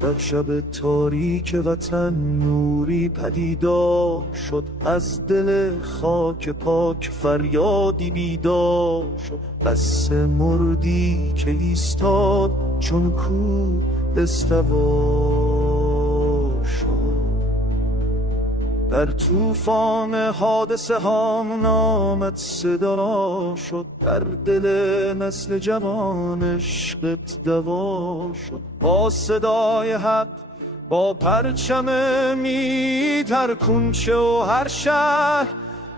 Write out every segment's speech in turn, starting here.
در شب تاریک وطن نوری پدیدار شد، از دل خاک پاک فریادی بیدار شد. بس مردی که ایستاد چون کوه استوا شد. در طوفان حادثه ها نامت صدا شد، در دل نسل جوان عشقت دوا شد. با صدای حق با پرچم امید هر کوچه و هر شهر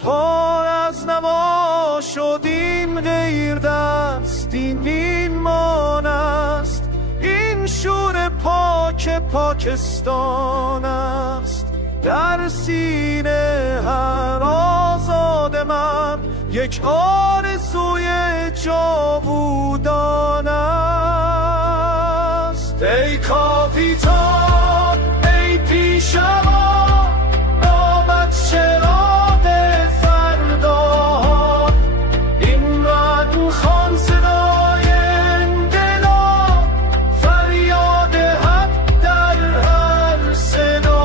پار از نوا شد. این غیر دست این ایمان است، این شور پاک پاکستان است. در سینه هر آزاد من یک آرزوی جاودان است. ای کاپیتان ای پیشوا، نامت چراغ فردا. این رد خوان صدای انقلاب، فریاد حق در هر صدا.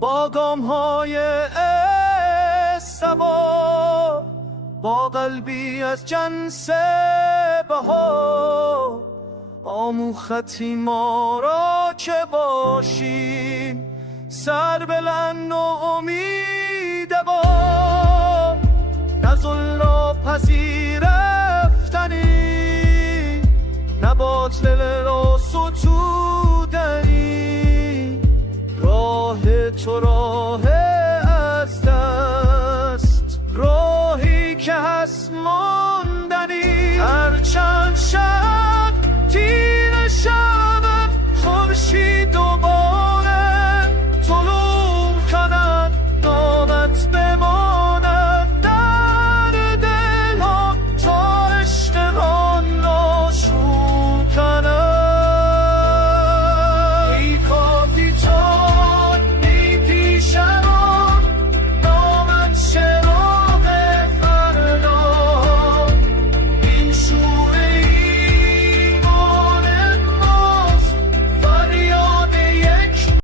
با گام‌های سوار، با قلبی از جنس بهار، آموختی ما را که باشیم سر بلند و امیدوار. نه ذل پذیر